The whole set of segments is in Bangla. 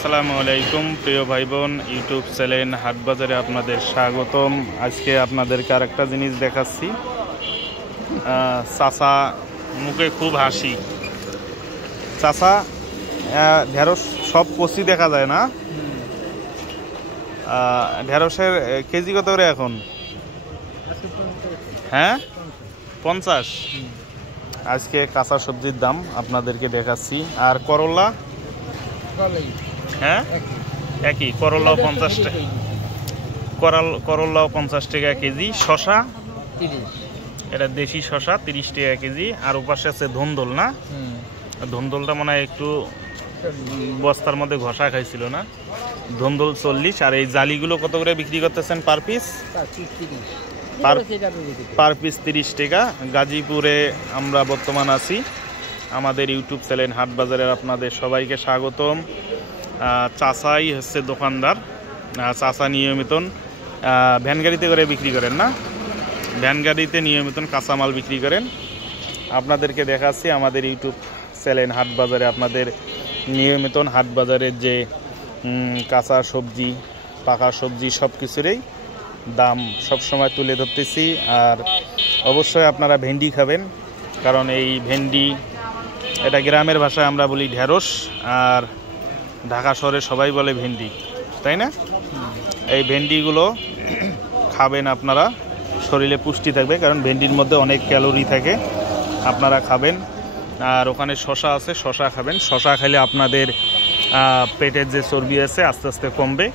আসসালামু আলাইকুম প্রিয় ভাই বোন, ইউটিউব চ্যানেল হাটবাজারে আপনাদের স্বাগতম। আজকে আপনাদেরকে আরেকটা জিনিস দেখাচ্ছি। চাচা মুখে খুব হাসি। চাচা, ঢেঁড়স সব কচি দেখা যায় না? ঢেঁড়সের কেজি কত করে এখন? হ্যাঁ, 50। আজকে কাঁচা সবজির দাম আপনাদেরকে দেখাচ্ছি। আর করলা? হ্যাঁ, একই। করলাও 50 টাকা, করলাও 50 টাকা কেজি। শশা? এটা দেশি শশা 30 টাকা কেজি। আর ওপাশে আছে ধুন্দল, না? ধুন্দলটা মনে হয় একটু বস্তার মধ্যে ঘষা খাইছিল না? ধুন্দল 40। আর এই জালিগুলো কত করে বিক্রি করতেছেন পার পিস? পার পিস 30 টাকা। গাজীপুরে আমরা বর্তমান আছি। আমাদের ইউটিউব চ্যানেল হাটবাজারের আপনাদের সবাইকে স্বাগতম। চাচাই হচ্ছে দোকানদার। চাচা নিয়মিত ভ্যান গাড়িতে করে বিক্রি করেন, না? ভ্যান গাড়িতে নিয়মিত কাঁচামাল বিক্রি করেন। আপনাদেরকে দেখাচ্ছি আমাদের ইউটিউব চ্যানেল হাটবাজারে আপনাদের নিয়মিত হাটবাজারের যে কাঁচা সবজি, পাকা সবজি সব কিছুরই দাম সবসময় তুলে ধরতেছি। আর অবশ্যই আপনারা ভেন্ডি খাবেন, কারণ এই ভেন্ডি, এটা গ্রামের ভাষায় আমরা বলি ঢেঁড়স, আর ঢাকা শহরে সবাই বলে ভেন্ডি, তাই না? এই ভেন্ডিগুলো খাবেন আপনারা, শরীরে পুষ্টি থাকবে, কারণ ভেন্ডির মধ্যে অনেক ক্যালোরি থাকে। আপনারা খাবেন। আর ওখানে শশা আছে, শশা খাবেন। শশা খেলে আপনাদের পেটের যে চর্বি আছে আস্তে আস্তে কমবে।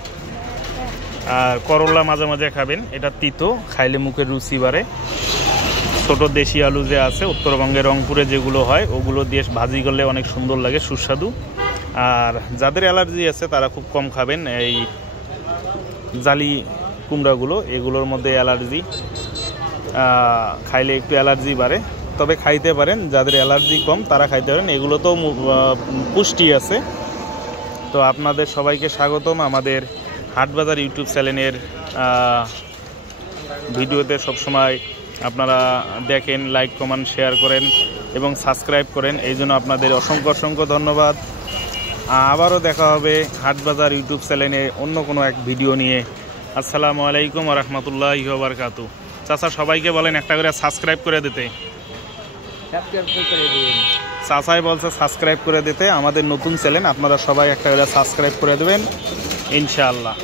আর করলা মাঝে মাঝে খাবেন, এটা তিতো, খাইলে মুখের রুচি বাড়ে। ছোট দেশি আলু যে আছে উত্তরবঙ্গের রংপুরে যেগুলো হয়, ওগুলো দিয়ে ভাজি করলে অনেক সুন্দর লাগে, সুস্বাদু। আর যাদের অ্যালার্জি আছে তারা খুব কম খাবেন এই জালি কুমড়াগুলো, এগুলোর মধ্যে অ্যালার্জি, খাইলে একটু অ্যালার্জি বাড়ে। তবে খাইতে পারেন, যাদের অ্যালার্জি কম তারা খাইতে পারেন, এগুলো তো পুষ্টি আছে। তো আপনাদের সবাইকে স্বাগতম আমাদের হাটবাজার ইউটিউব চ্যানেলের ভিডিওতে। সবসময় আপনারা দেখেন, লাইক কমেন্ট শেয়ার করেন এবং সাবস্ক্রাইব করেন, এই জন্য আপনাদের অসংখ্য অসংখ্য ধন্যবাদ। আবারও দেখা হবে হাটবাজার ইউটিউব চ্যানেলে অন্য কোনো এক ভিডিও নিয়ে। আসসালামু আলাইকুম ওয়া রাহমাতুল্লাহি ওয়া বারাকাতুহু। চাচা, সবাইকে বলেন একটা করে সাবস্ক্রাইব করে দিতে। চাচাই বলছে সাবস্ক্রাইব করে দিতে আমাদের নতুন চ্যানেল। আপনারা সবাই একটা করে সাবস্ক্রাইব করে দেবেন ইনশাআল্লাহ।